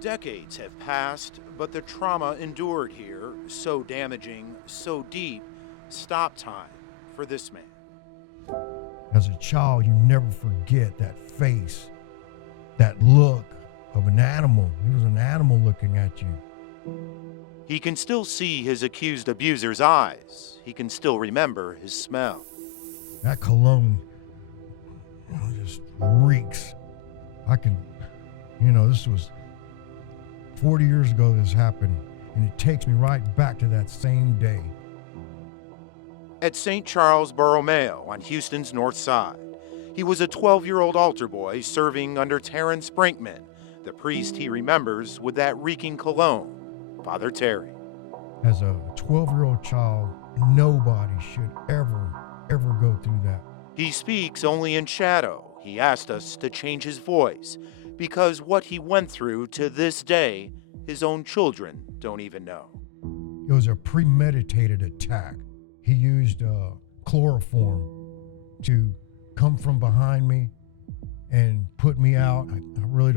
Decades have passed, but the trauma endured here, so damaging, so deep, stopped time for this man. As a child, you never forget that face, that look of an animal. He was an animal looking at you. He can still see his accused abuser's eyes. He can still remember his smell. That cologne just reeks. This was 40 years ago this happened, and it takes me right back to that same day. At St. Charles Borromeo on Houston's north side, he was a 12-year-old altar boy serving under Terrence Brinkman, the priest he remembers with that reeking cologne, Father Terry. As a 12-year-old child, nobody should ever go through that. He speaks only in shadow. He asked us to change his voice because what he went through to this day, his own children don't even know. It was a premeditated attack. He used chloroform to come from behind me and put me out. I really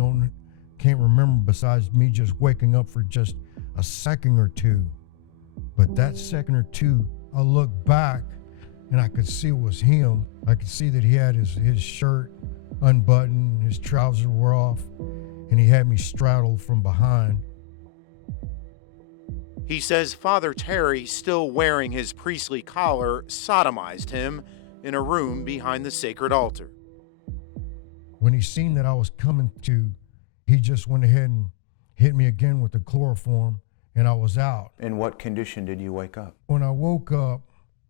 can't remember besides me just waking up for just a second or two. But that second or two, I looked back and I could see it was him. I could see that he had his shirt unbuttoned, his trousers were off, and he had me straddled from behind. He says Father Terry, still wearing his priestly collar, sodomized him in a room behind the sacred altar. When he seen that I was coming to, he just went ahead and hit me again with the chloroform, and I was out. In what condition did you wake up? When I woke up,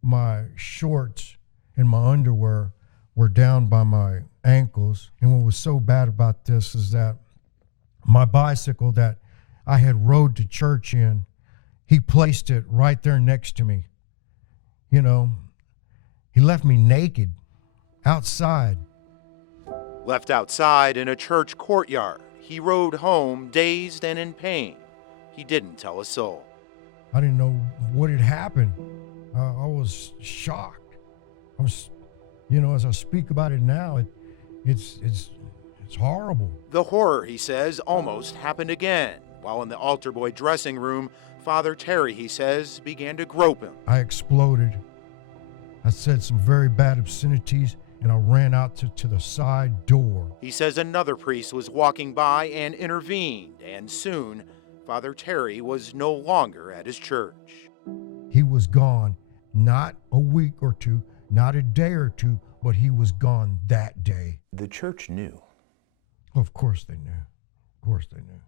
my shorts and my underwear were down by my ankles. And what was so bad about this is that my bicycle that I had rode to church in, he placed it right there next to me. He left me naked outside. Left outside in a church courtyard, he rode home dazed and in pain. He didn't tell a soul. I didn't know what had happened. I was shocked. As I speak about it now, it's horrible. The horror, he says, almost happened again. While in the altar boy dressing room, Father Terry, he says, began to grope him. I exploded. I said some very bad obscenities, and I ran out to the side door. He says another priest was walking by and intervened, and soon Father Terry was no longer at his church. He was gone, not a week or two, not a day or two, but he was gone that day. The church knew. Of course they knew. Of course they knew.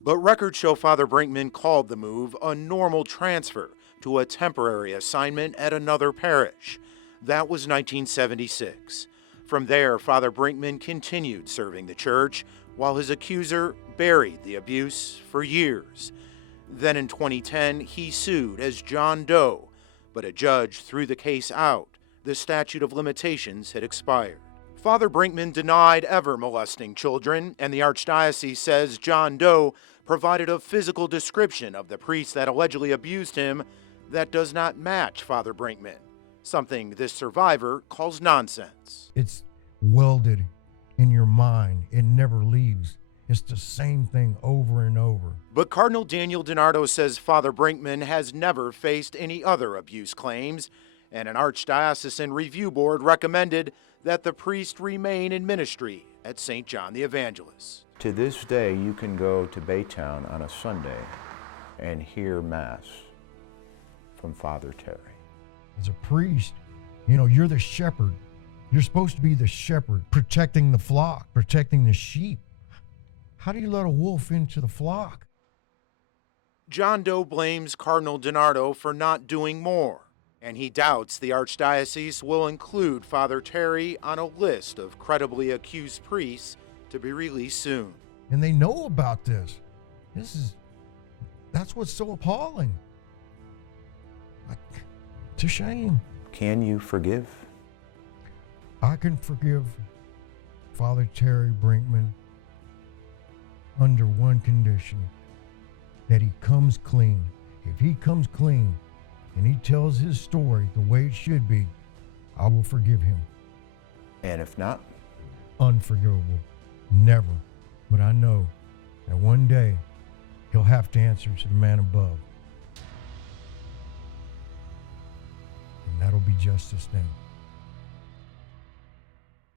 But records show Father Brinkman called the move a normal transfer to a temporary assignment at another parish. That was 1976. From there, Father Brinkman continued serving the church while his accuser buried the abuse for years. Then in 2010, he sued as John Doe, but a judge threw the case out. The statute of limitations had expired. Father Brinkman denied ever molesting children, and the Archdiocese says John Doe provided a physical description of the priest that allegedly abused him that does not match Father Brinkman, something this survivor calls nonsense. It's welded in your mind. It never leaves. It's the same thing over and over. But Cardinal Daniel DiNardo says Father Brinkman has never faced any other abuse claims, and an Archdiocesan Review Board recommended that the priest remain in ministry at St. John the Evangelist. To this day, you can go to Baytown on a Sunday and hear Mass from Father Terry. As a priest, you're the shepherd. You're supposed to be the shepherd, protecting the flock, protecting the sheep. How do you let a wolf into the flock? John Doe blames Cardinal DiNardo for not doing more, and he doubts the Archdiocese will include Father Terry on a list of credibly accused priests to be released soon. And they know about this. That's what's so appalling. It's a shame. Can you forgive? I can forgive Father Terry Brinkman under one condition, that he comes clean. If he comes clean and he tells his story the way it should be, I will forgive him. And if not? Unforgivable. Never. But I know that one day he'll have to answer to the man above. And that'll be justice then.